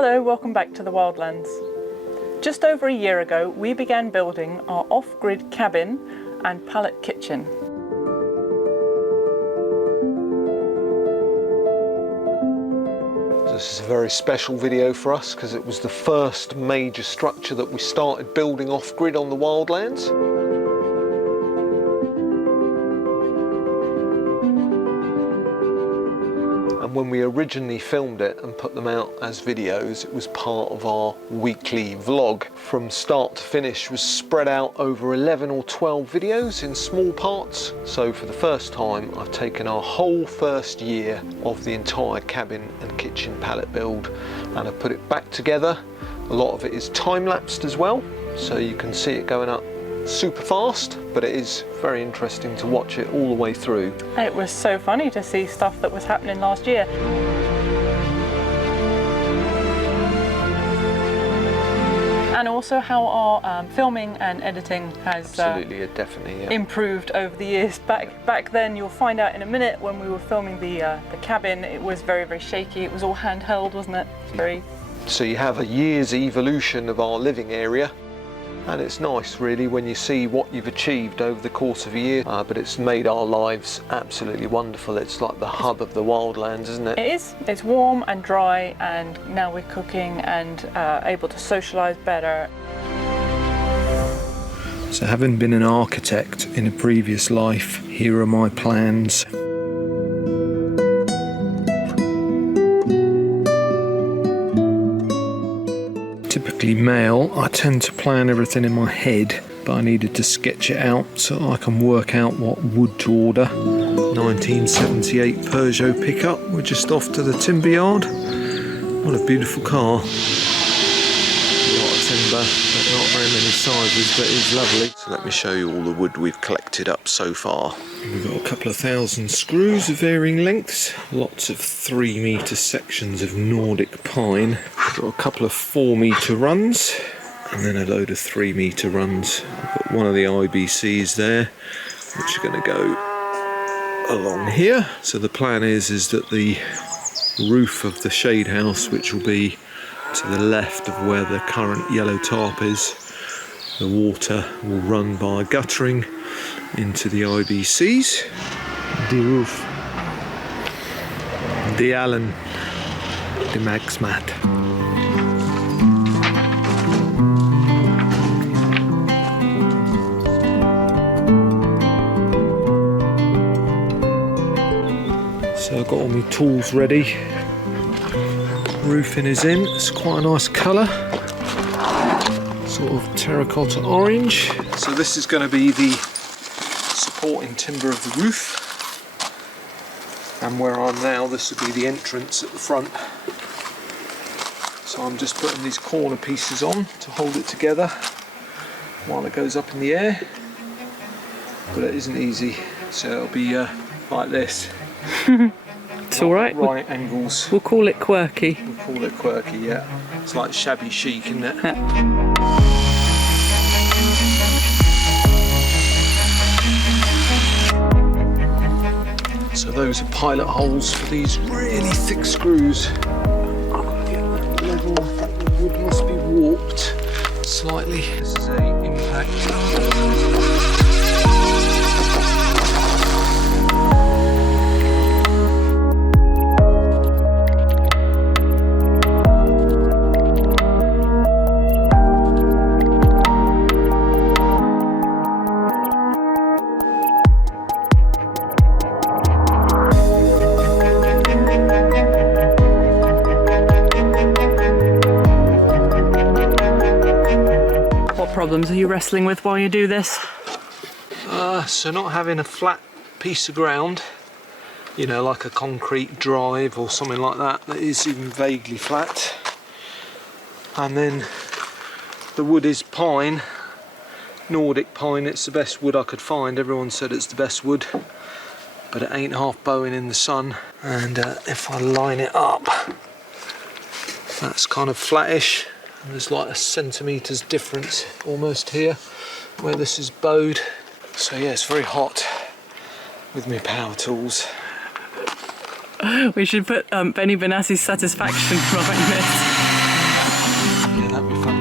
Hello, welcome back to the Wildlands. Just over a year ago, we began building our off-grid cabin and pallet kitchen. This is a very special video for us because it was the first major structure that we started building off-grid on the Wildlands. And when we originally filmed it and put them out as videos, it was part of our weekly vlog. From start to finish was spread out over 11 or 12 videos in small parts. So for the first time, I've taken our whole first year of the entire cabin and kitchen pallet build and I've put it back together. A lot of it is time-lapsed as well, so you can see it going up super fast, but it is very interesting to watch it all the way through. It was so funny to see stuff that was happening last year. And also how our filming and editing has definitely improved over the years. Back then, you'll find out in a minute, when we were filming the cabin, it was very, very shaky. It was all handheld, wasn't it? So you have a year's evolution of our living area. And it's nice really when you see what you've achieved over the course of a year, but it's made our lives absolutely wonderful. It's like the hub of the Wildlands, isn't it? It is. It's warm and dry, and now we're cooking and able to socialise better. So having been an architect in a previous life, here are my plans. Typically male, I tend to plan everything in my head, but I needed to sketch it out so I can work out what wood to order. 1978 Peugeot pickup, we're just off to the timber yard. What a beautiful car. A lot of timber, but not very many sizes, but it's lovely. So let me show you all the wood we've collected up so far. We've got a couple of thousand screws of varying lengths, lots of 3-metre sections of Nordic pine. We've got a couple of 4-metre runs, and then a load of 3-metre runs. I've got one of the IBCs there, which are going to go along here. So the plan is that the roof of the shade house, which will be to the left of where the current yellow tarp is, the water will run by guttering into the IBCs. The roof. The Allen. The Max Mat. So I've got all my tools ready. Roofing is in. It's quite a nice colour. Sort of terracotta orange. So this is going to be the supporting timber of the roof, and where I'm now, this will be the entrance at the front. So I'm just putting these corner pieces on to hold it together while it goes up in the air, but it isn't easy, so it'll be like this. It's alright. Right angles. We'll call it quirky. We'll call it quirky, yeah. It's like shabby chic, isn't it? So those are pilot holes for these really thick screws. I've got to get that level. The wood must be warped slightly. This is a impact. Problems are you wrestling with while you do this? So not having a flat piece of ground, you know, like a concrete drive or something like that, that is even vaguely flat. And then the wood is pine, Nordic pine. It's the best wood I could find. Everyone said it's the best wood, but it ain't half bowing in the sun. And if I line it up, that's kind of flattish. And there's like a centimetre's difference almost here where this is bowed. So yeah, it's very hot with my power tools. We should put Benny Benassi's satisfaction behind this. That'd be fun.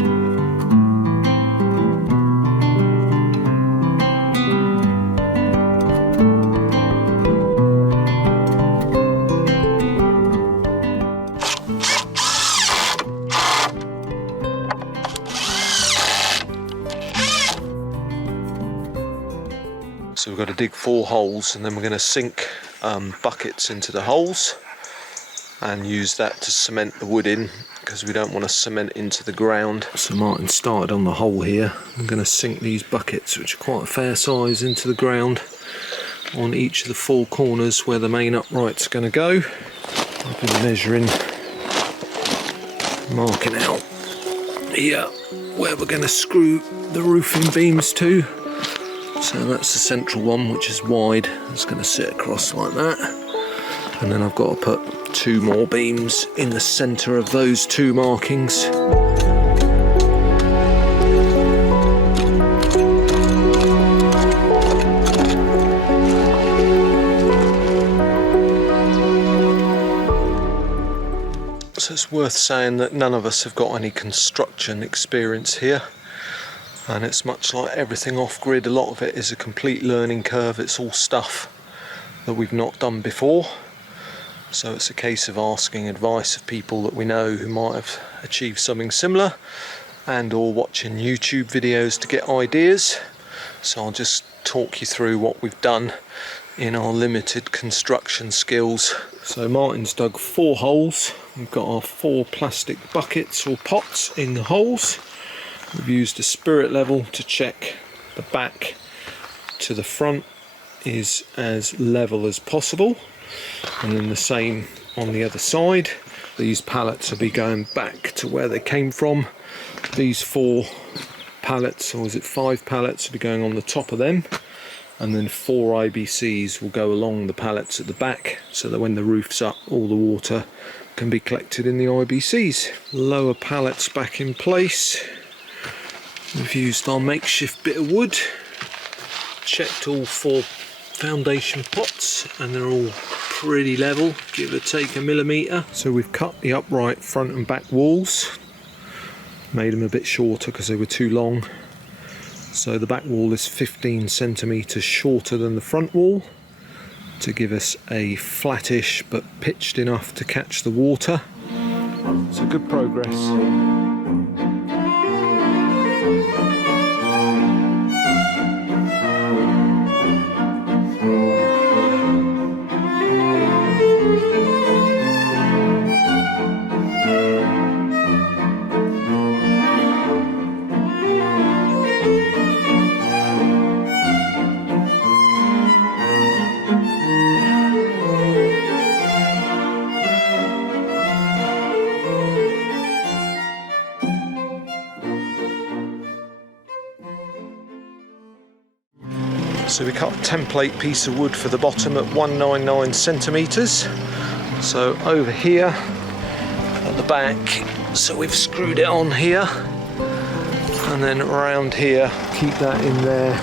So we've got to dig 4 holes, and then we're going to sink buckets into the holes and use that to cement the wood in, because we don't want to cement into the ground. So Martin started on the hole here. I'm going to sink these buckets, which are quite a fair size, into the ground on each of the 4 corners where the main upright's going to go. I've been measuring, marking out here where we're going to screw the roofing beams to. So that's the central one, which is wide. It's going to sit across like that. And then I've got to put 2 more beams in the centre of those 2 markings. So it's worth saying that none of us have got any construction experience here. And it's much like everything off-grid, a lot of it is a complete learning curve. It's all stuff that we've not done before. So it's a case of asking advice of people that we know who might have achieved something similar, and or watching YouTube videos to get ideas. So I'll just talk you through what we've done in our limited construction skills. So Martin's dug 4 holes. We've got our 4 plastic buckets or pots in the holes. We've used a spirit level to check the back to the front is as level as possible, and then the same on the other side. These pallets will be going back to where they came from. These 4 pallets, or is it 5 pallets, will be going on the top of them, and then 4 IBCs will go along the pallets at the back, so that when the roof's up, all the water can be collected in the IBCs. Lower pallets back in place. We've used our makeshift bit of wood, checked all 4 foundation pots, and they're all pretty level, give or take a millimetre. So we've cut the upright front and back walls, made them a bit shorter because they were too long. So the back wall is 15 centimetres shorter than the front wall, to give us a flattish but pitched enough to catch the water. So good progress. So we cut a template piece of wood for the bottom at 199 centimetres. So over here at the back, so we've screwed it on here, and then around here, keep that in there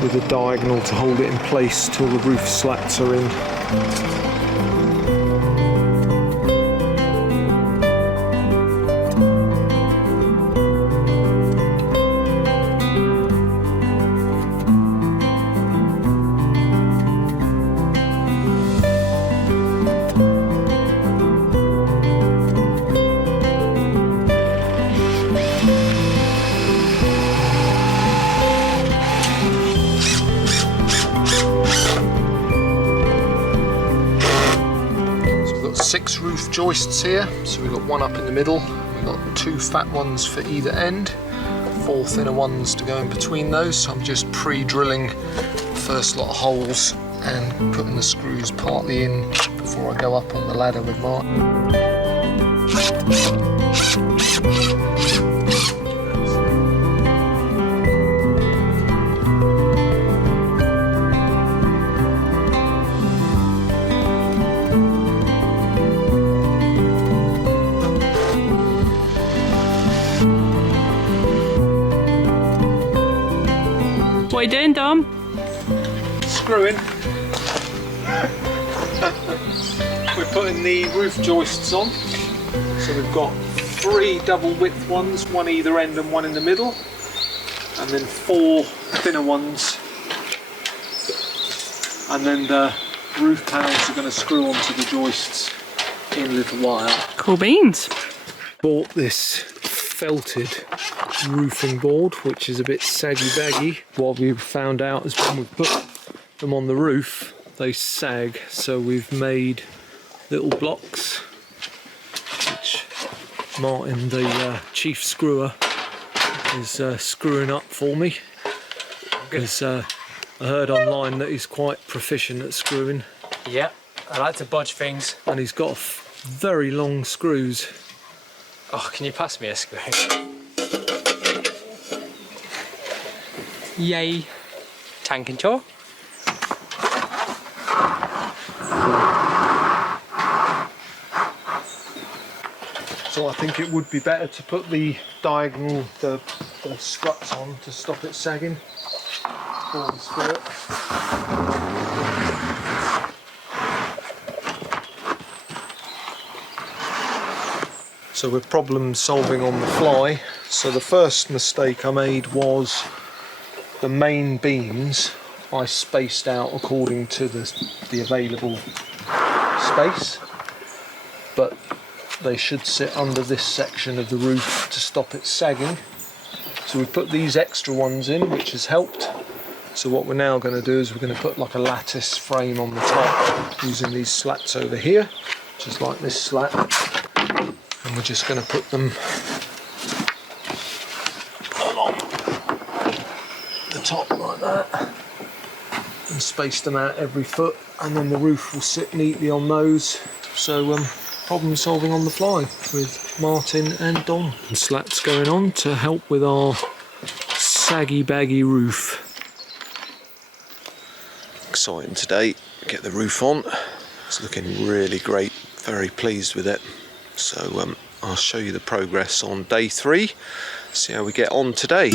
with a diagonal to hold it in place till the roof slats are in. Six roof joists here, so we've got one up in the middle, we've got 2 fat ones for either end, 4 thinner ones to go in between those. So I'm just pre-drilling the first lot of holes and putting the screws partly in before I go up on the ladder with Mark. What are you doing, Dom? Screwing. We're putting the roof joists on. So we've got 3 double width ones, one either end and one in the middle, and then 4 thinner ones, and then the roof panels are going to screw onto the joists in a little while. Cool beans. Bought this felted roofing board, which is a bit saggy baggy. What we've found out is when we put them on the roof, they sag, so we've made little blocks, which Martin, the chief screwer, is screwing up for me, because I heard online that he's quite proficient at screwing. Yeah, I like to bodge things. And he's got very long screws. Oh, can you pass me a screw? Yay. Tank and jaw. So I think it would be better to put the diagonal, the struts on to stop it sagging before we screw it. So we're problem solving on the fly. So the first mistake I made was the main beams I spaced out according to the available space, but they should sit under this section of the roof to stop it sagging. So we put these extra ones in, which has helped. So what we're now going to do is we're going to put like a lattice frame on the top using these slats over here, just like this slat. And we're just going to put them along the top like that and space them out every foot, and then the roof will sit neatly on those. So problem solving on the fly with Martin and Dom. And slats going on to help with our saggy baggy roof. Exciting today, get the roof on. It's looking really great, very pleased with it. So I'll show you the progress on day 3, see how we get on today.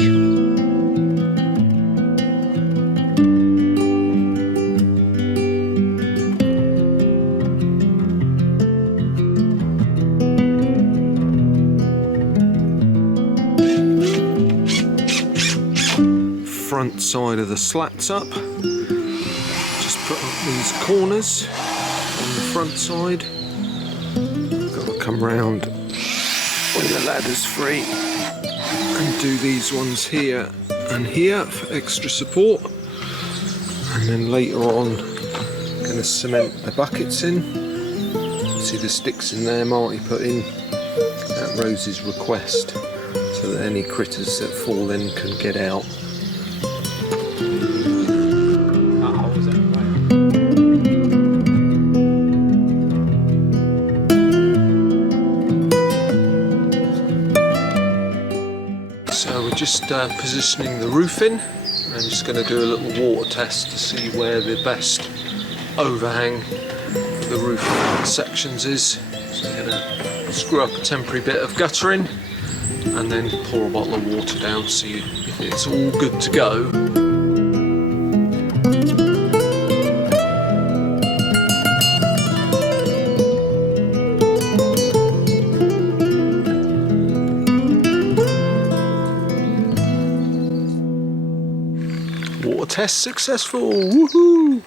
Front side of the slats up. Just put up these corners on the front side. Got to come round when the ladder's free and do these ones here and here for extra support. And then later on, I'm going to cement the buckets in. See the sticks in there Marty put in at Rose's request, so that any critters that fall in can get out. Just positioning the roof in. I'm just going to do a little water test to see where the best overhang for the roof sections is. So I'm going to screw up a temporary bit of guttering and then pour a bottle of water down, see if it's all good to go. Test successful, woohoo!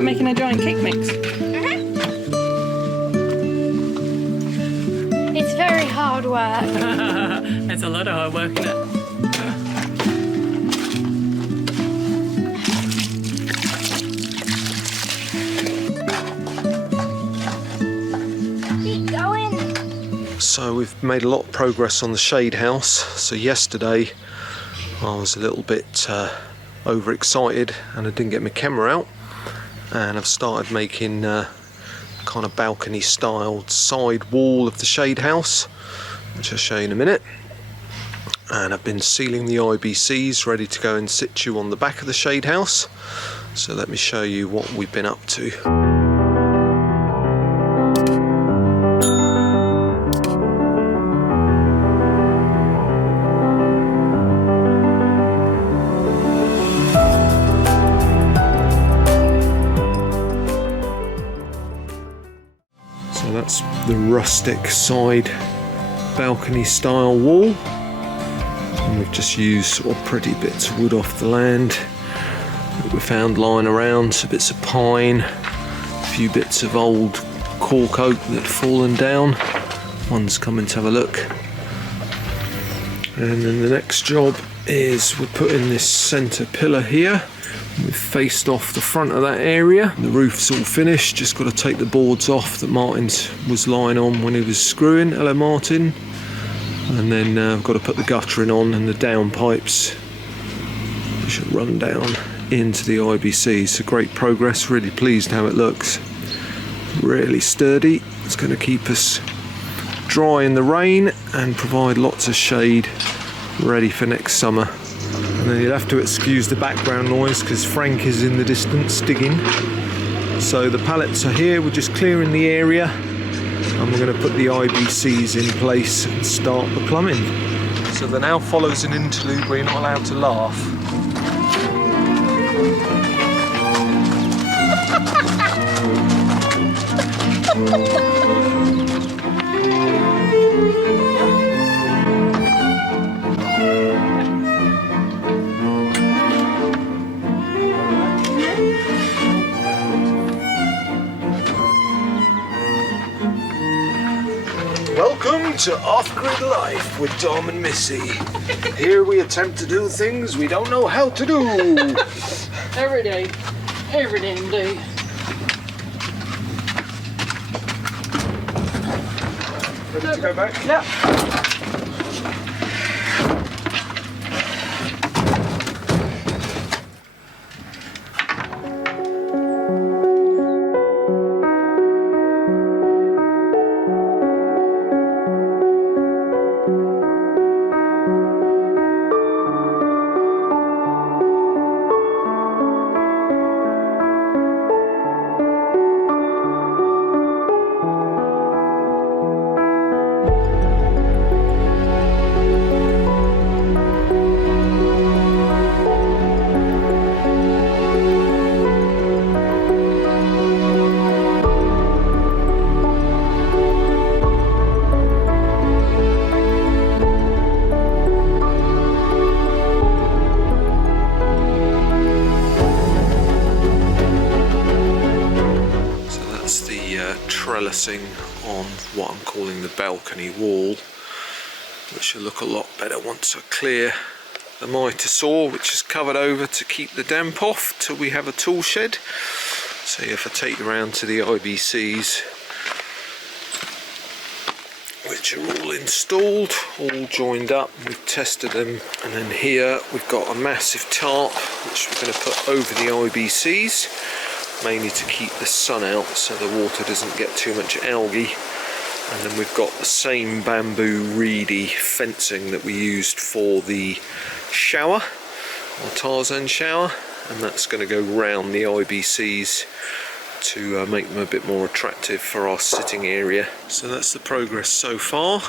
Making a giant cake mix. It's very hard work. There's a lot of hard work in it. Keep going. So we've made a lot of progress on the shade house. So yesterday I was a little bit overexcited and I didn't get my camera out, and I've started making kind of balcony styled side wall of the shade house, which I'll show you in a minute. And I've been sealing the IBCs ready to go in situ on the back of the shade house. So let me show you what we've been up to. So that's the rustic side balcony style wall. And we've just used sort of pretty bits of wood off the land that we found lying around, so bits of pine, a few bits of old cork oak that had fallen down. One's coming to have a look. And then the next job is we're putting this centre pillar here. We've faced off the front of that area. The roof's all finished, just got to take the boards off that Martin was lying on when he was screwing. Hello Martin. And then I've got to put the guttering on and the down pipes, which should run down into the IBC. So great progress, really pleased how it looks. Really sturdy. It's going to keep us dry in the rain and provide lots of shade ready for next summer. And then you'll have to excuse the background noise because Frank is in the distance digging. So the pallets are here, we're just clearing the area and we're going to put the IBCs in place and start the plumbing. So there now follows an interlude where you're not allowed to laugh. Welcome to Off-Grid Life with Dom and Missy. Here we attempt to do things we don't know how to do. Every day indeed. Ready to go back? Yep. Trellising on what I'm calling the balcony wall, which will look a lot better once I clear the mitre saw, which is covered over to keep the damp off till we have a tool shed. So if I take you around to the IBCs, which are all installed, all joined up, we've tested them, and then here we've got a massive tarp which we're going to put over the IBCs, mainly to keep the sun out so the water doesn't get too much algae. And then we've got the same bamboo reedy fencing that we used for the shower, our Tarzan shower, and that's going to go round the IBCs to make them a bit more attractive for our sitting area. So that's the progress so far.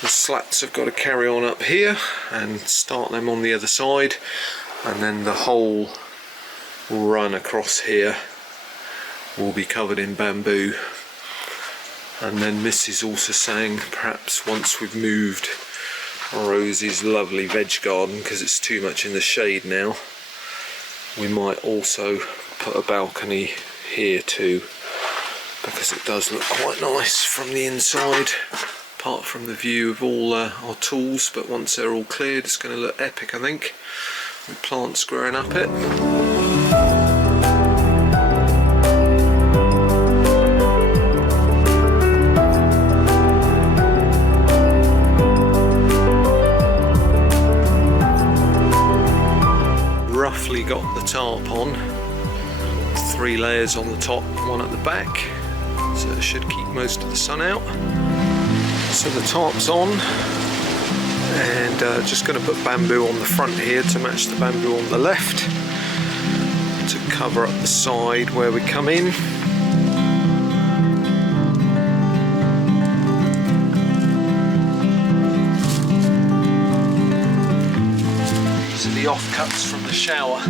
The slats have got to carry on up here and start them on the other side, and then the whole run across here will be covered in bamboo. And then Miss is also saying perhaps once we've moved Rosie's lovely veg garden, because it's too much in the shade now, we might also put a balcony here too, because it does look quite nice from the inside, apart from the view of all our tools. But once they're all cleared, it's going to look epic, I think, with plants growing up it. roughly got the tarp on. 3 layers on the top, 1 at the back, so it should keep most of the sun out. So the tarp's on, and just going to put bamboo on the front here to match the bamboo on the left to cover up the side where we come in. These are the offcuts from the shower.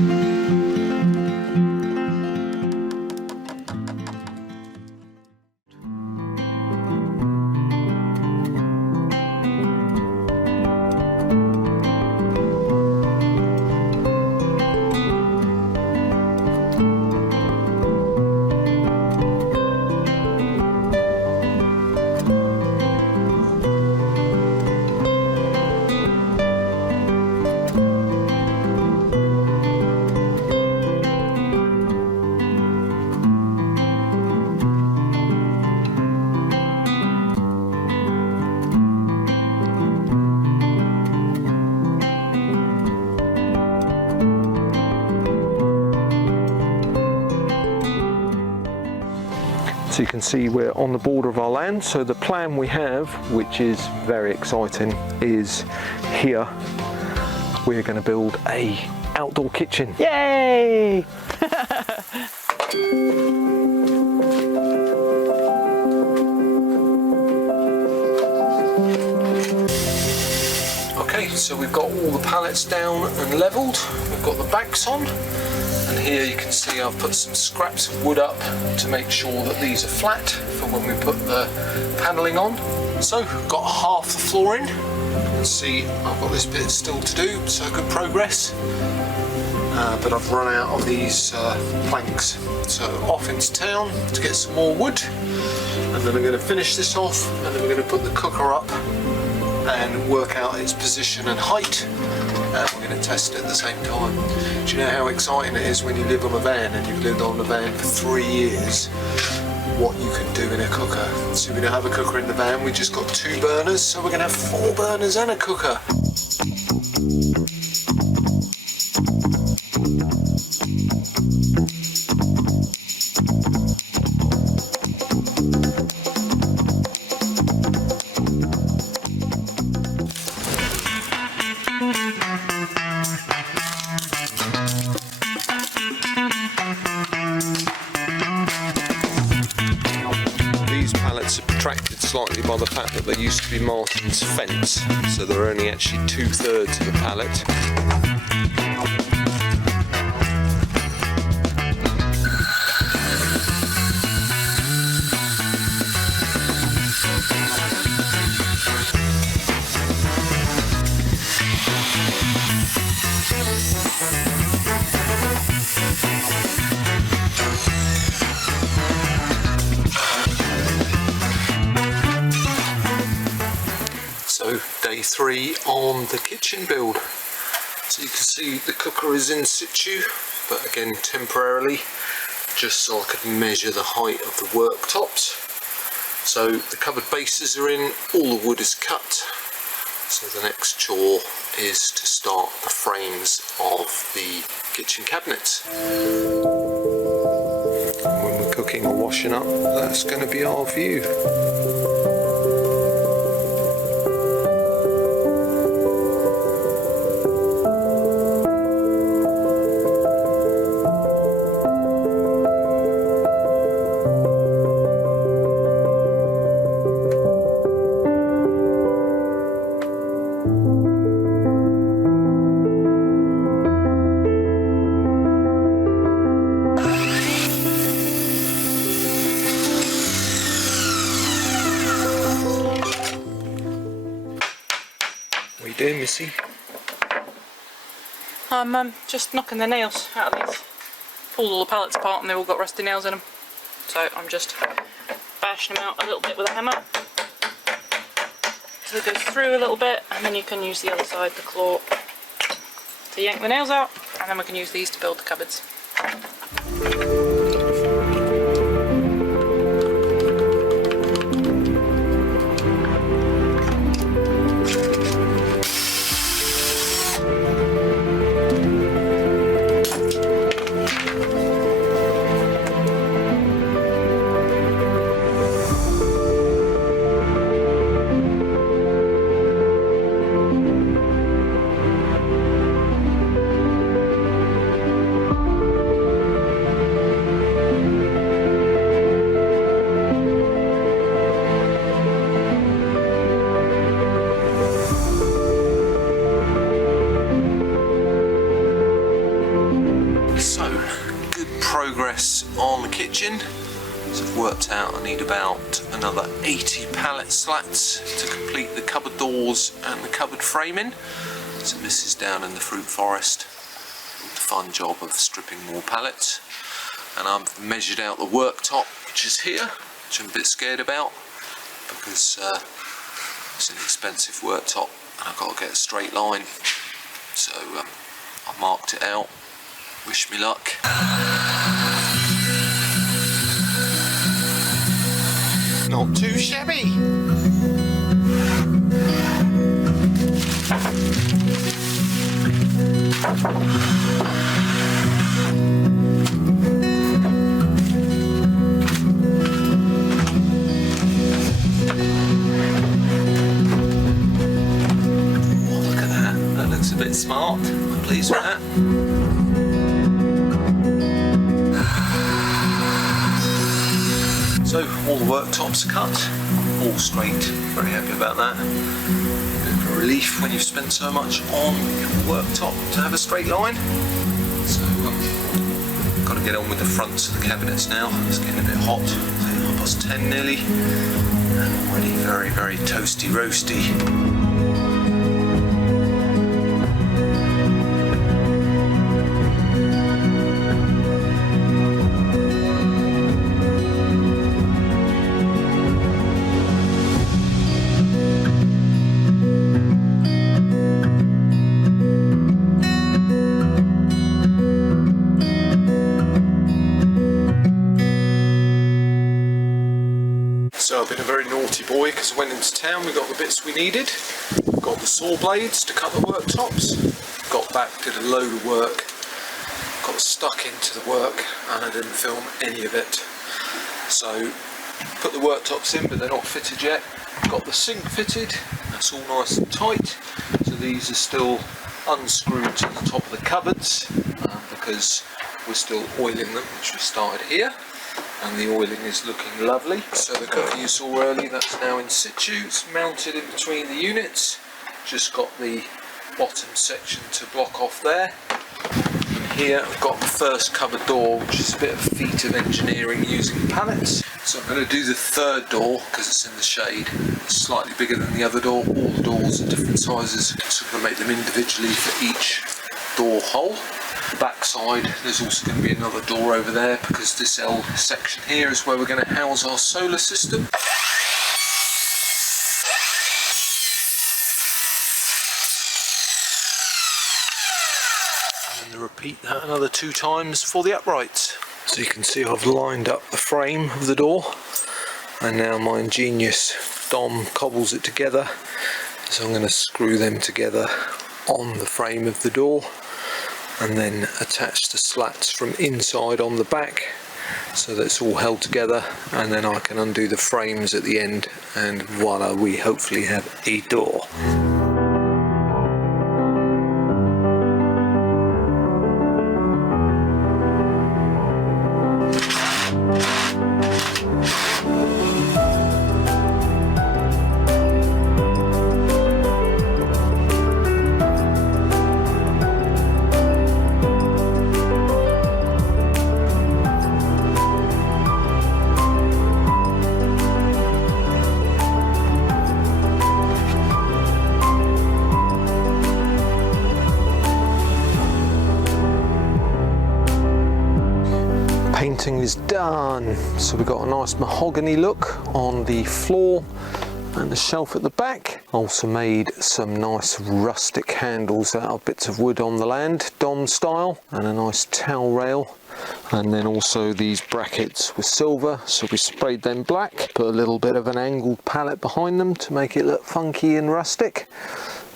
So you can see we're on the border of our land. So the plan we have, which is very exciting, is here we're going to build a outdoor kitchen. Yay! Okay, so we've got all the pallets down and levelled. We've got the backs on. And here you can see I've put some scraps of wood up to make sure that these are flat for when we put the panelling on. So we've got half the floor in. You can see I've got this bit still to do, so good progress. But I've run out of these planks. So off into town to get some more wood. And then I'm going to finish this off, and then we're going to put the cooker up and work out its position and height. And we're going to test it at the same time. Do you know how exciting it is when you live on a van and you've lived on a van for 3 years, what you can do in a cooker? So we don't have a cooker in the van, we just got 2 burners, so we're going to have 4 burners and a cooker. Attracted slightly by the fact that they used to be Martin's fence, so they're only actually 2/3 of the pallet. Day 3 on the kitchen build. So you can see the cooker is in situ, but again temporarily, just so I could measure the height of the worktops. So the cupboard bases are in, all the wood is cut. So the next chore is to start the frames of the kitchen cabinets. When we're cooking or washing up, that's going to be our view. What are you doing, Missy? I'm just knocking the nails out of these. Pulled all the pallets apart and they've all got rusty nails in them. So I'm just bashing them out a little bit with a hammer. So it goes through a little bit, and then you can use the other side, the claw, to yank the nails out, and then we can use these to build the cupboards. progress on the kitchen. So I've worked out I need about another 80 pallet slats to complete the cupboard doors and the cupboard framing. So this is down in the fruit forest with the fun job of stripping more pallets. And I've measured out the worktop, which is here, which I'm a bit scared about because it's an expensive worktop and I've got to get a straight line. So I marked it out. Wish me luck. Not too shabby. Oh, look at that. That looks a bit smart. I'm pleased with that. So all the worktops are cut, all straight, very happy about that. A bit of a relief when you've spent so much on your worktop to have a straight line. So got to get on with the fronts of the cabinets now, it's getting a bit hot, it's 10:30 nearly, and already very, very toasty roasty. So I've been a very naughty boy because I went into town, we got the bits we needed, got the saw blades to cut the worktops, got back, did a load of work, got stuck into the work and I didn't film any of it. So put the worktops in but they're not fitted yet, got the sink fitted, that's all nice and tight, so these are still unscrewed to the top of the cupboards because we're still oiling them, which we started here. And the oiling is looking lovely. So the cooker you saw earlier, that's now in situ. It's mounted in between the units. Just got the bottom section to block off there. And here I've got the first cupboard door, which is a bit of a feat of engineering using pallets. So I'm going to do the third door because it's in the shade. It's slightly bigger than the other door. All the doors are different sizes, so I'm going to make them individually for each door hole. Back side, there's also going to be another door over there because this L section here is where we're going to house our solar system. And then repeat that another 2 times for the uprights. So you can see I've lined up the frame of the door and now my ingenious Dom cobbles it together. So I'm going to screw them together on the frame of the door and then attach the slats from inside on the back so that it's all held together, and then I can undo the frames at the end and voila, we hopefully have a door. Painting is done, so we've got a nice mahogany look on the floor and the shelf at the back. Also made some nice rustic handles out of bits of wood on the land, Dom style, and a nice towel rail. And then also these brackets were silver, so we sprayed them black, put a little bit of an angled pallet behind them to make it look funky and rustic.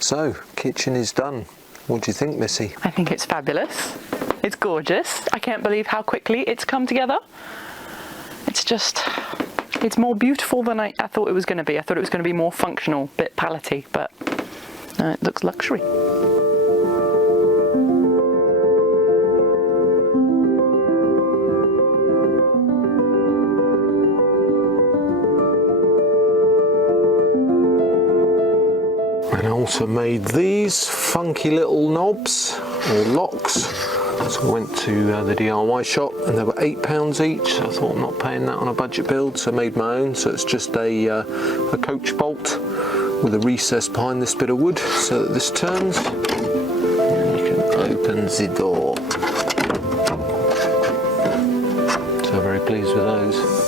So, kitchen is done. What do you think, Missy? I think it's fabulous. It's gorgeous. I can't believe how quickly it's come together. It's more beautiful than I thought it was going to be. I thought it was going to be more functional, bit palletty, but no, it looks luxury. And also made these funky little knobs or locks. So I went to the DIY shop and they were £8 each. So I thought I'm not paying that on a budget build, so I made my own. So it's just a coach bolt with a recess behind this bit of wood so that this turns. And you can open the door. So very pleased with those.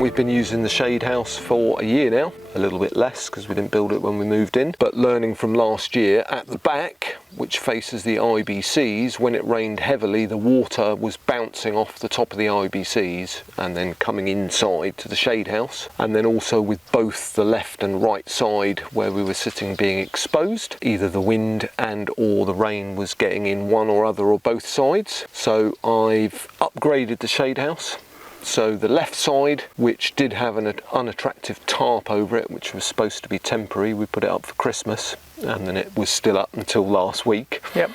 We've been using the shade house for a year now, a little bit less because we didn't build it when we moved in, but learning from last year, at the back, which faces the IBCs, when it rained heavily, the water was bouncing off the top of the IBCs and then coming inside to the shade house, and then also with both the left and right side where we were sitting being exposed, either the wind and or the rain was getting in one or other or both sides. So I've upgraded the shade house. So the left side, which did have an unattractive tarp over it, which was supposed to be temporary, we put it up for Christmas and then it was still up until last week. Yep.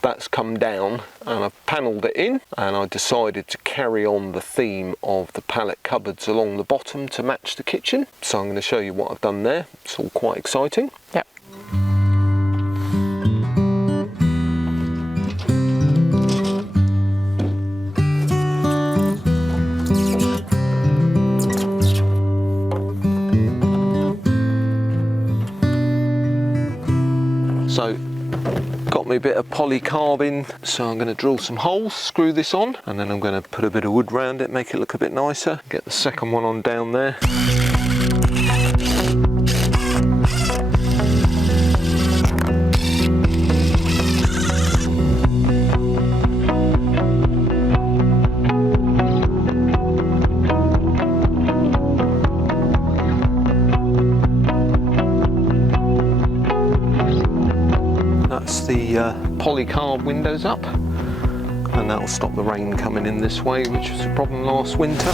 That's come down and I've panelled it in, and I decided to carry on the theme of the pallet cupboards along the bottom to match the kitchen. So I'm going to show you what I've done there. It's all quite exciting. Yep. So, got me a bit of polycarb in, so I'm going to drill some holes, screw this on, and then I'm going to put a bit of wood around it, make it look a bit nicer. Get the second one on down there. The polycarb windows up, and that will stop the rain coming in this way, which was a problem last winter.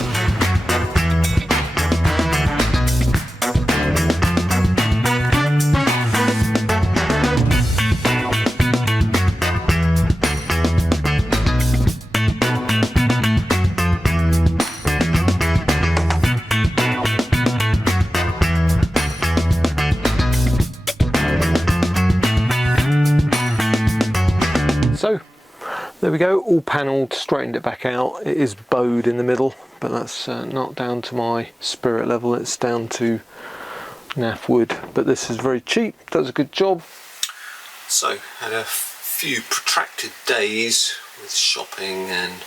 So there we go, all panelled, straightened it back out. It is bowed in the middle, but that's not down to my spirit level, it's down to naff wood. But this is very cheap, does a good job. So had a few protracted days with shopping and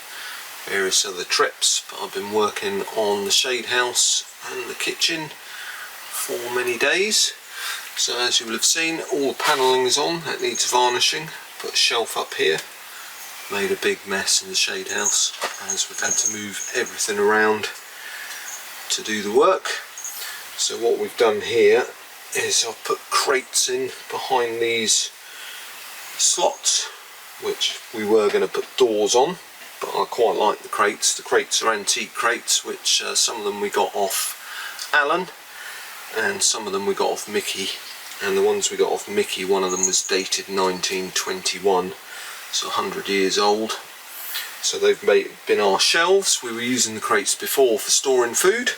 various other trips, but I've been working on the shade house and the kitchen for many days. So as you will have seen, all the panelling is on, it needs varnishing. Put a shelf up here, made a big mess in the shade house as we've had to move everything around to do the work. So what we've done here is I've put crates in behind these slots, which we were going to put doors on, but I quite like the crates. The crates are antique crates, which some of them we got off Alan and some of them we got off Mickey. And the ones we got off Mickey, one of them was dated 1921, so 100 years old. So they've been our shelves. We were using the crates before for storing food,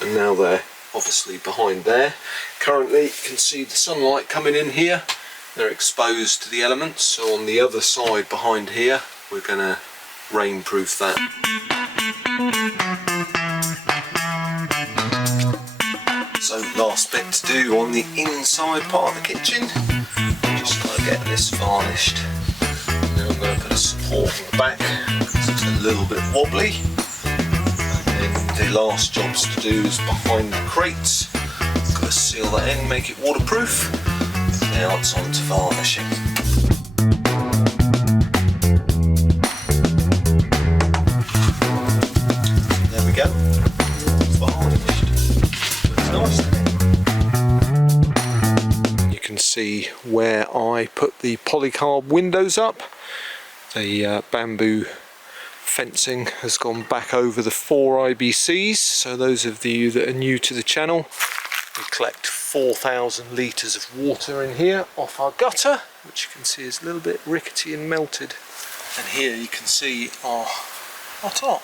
and now they're obviously behind there. Currently you can see the sunlight coming in here. They're exposed to the elements, so on the other side behind here we're going to rainproof that. So last bit to do on the inside part of the kitchen, just got to get this varnished, and then I'm going to put a support on the back because it's a little bit wobbly, and then the last jobs to do is behind the crates. Got to seal that in, make it waterproof. Now it's on to varnishing. There we go, varnished. You can see where I put the polycarb windows up. The bamboo fencing has gone back over the 4 IBCs, so those of you that are new to the channel, we collect 4,000 litres of water in here off our gutter, which you can see is a little bit rickety and melted. And here you can see our top.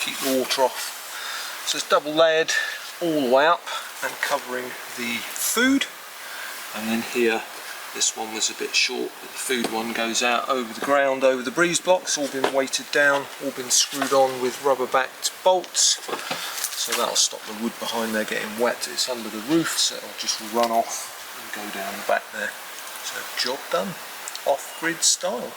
Keep the water off. So it's double layered all the way up and covering the food. And then here, this one was a bit short, but the food one goes out over the ground, over the breeze blocks, all been weighted down, all been screwed on with rubber backed bolts. So that'll stop the wood behind there getting wet. It's under the roof, so it'll just run off and go down the back there. So job done, off-grid style.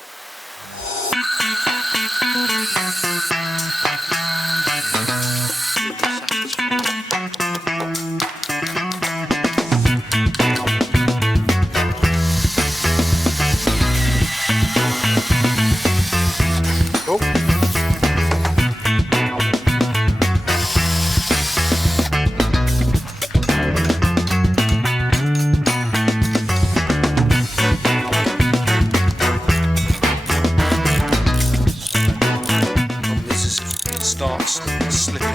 Starts slipping. I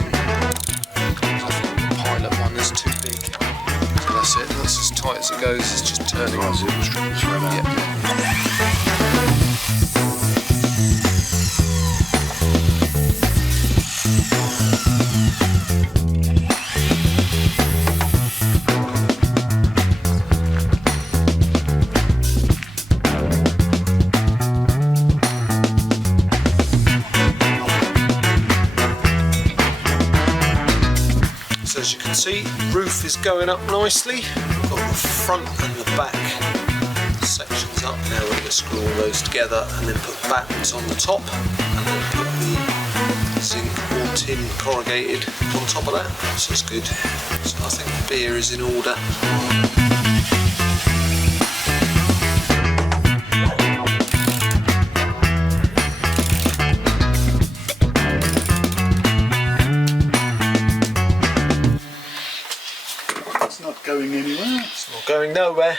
think the pilot one is too big. So that's it, that's as tight as it goes, it's just turning. Yeah. So as you can see, roof is going up nicely. We've got the front and the back sections up. Now we're going to screw all those together and then put battens on the top and then put the zinc or tin corrugated on top of that. So it's good. So I think the beer is in order. Going anywhere? It's not going nowhere.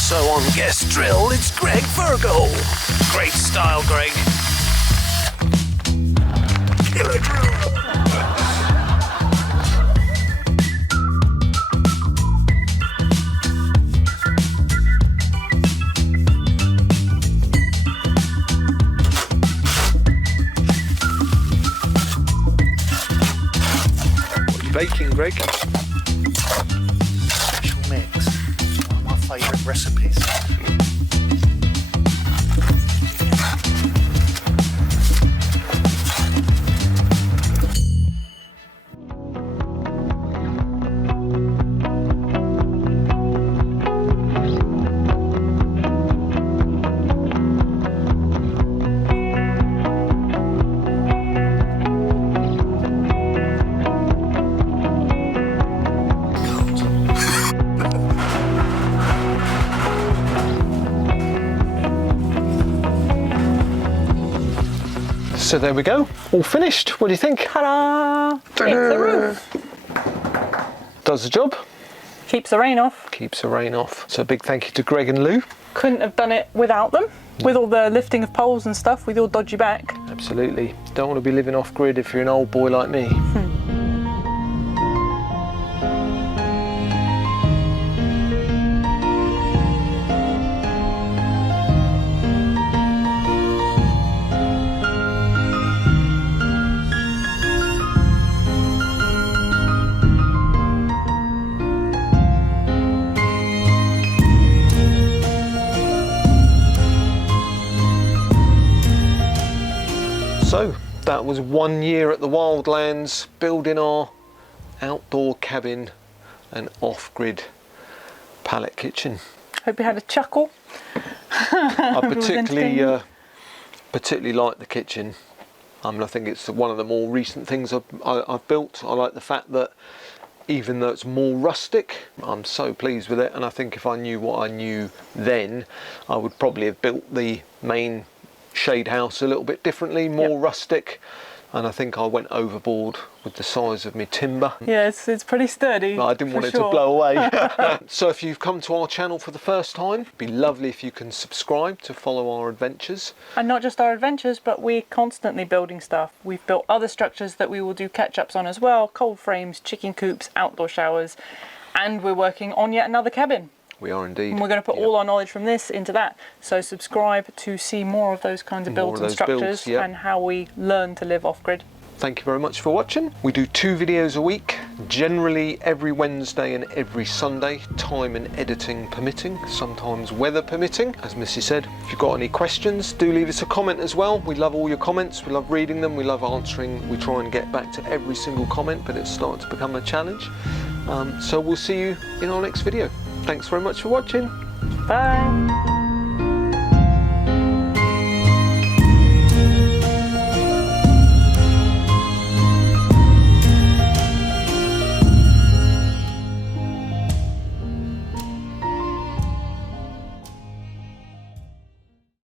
So on guest drill, it's Greg Virgo. Great style, Greg. Killer drill. Baking, Greg. Special mix. One of my favourite recipes. So there we go, all finished. What do you think? Ta-da! It's the roof. Does the job. Keeps the rain off. Keeps the rain off. So a big thank you to Greg and Lou. Couldn't have done it without them. With all the lifting of poles and stuff with your dodgy back. Absolutely. Don't want to be living off grid if you're an old boy like me. So that was 1 year at the Wildlands, building our outdoor cabin and off-grid pallet kitchen. Hope you had a chuckle. I particularly like the kitchen. I think it's one of the more recent things I've built. I like the fact that even though it's more rustic, I'm so pleased with it, and I think if I knew what I knew then, I would probably have built the main shade house a little bit differently, more rustic. and I think I went overboard with the size of my timber. Yeah, it's pretty sturdy. I didn't want it to blow away. So if you've come to our channel for the first time, it'd be lovely if you can subscribe to follow our adventures. And not just our adventures, but we're constantly building stuff. We've built other structures that we will do catch-ups on as well. Cold frames, chicken coops, outdoor showers, and we're working on yet another cabin. We are indeed. And we're going to put all our knowledge from this into that. So subscribe to see more of those kinds of builds and structures and how we learn to live off-grid. Thank you very much for watching. We do 2 videos a week, generally every Wednesday and every Sunday, time and editing permitting, sometimes weather permitting. As Missy said, if you've got any questions, do leave us a comment as well. We love all your comments, we love reading them, we love answering. We try and get back to every single comment, but it's starting to become a challenge. So we'll see you in our next video. Thanks very much for watching. Bye.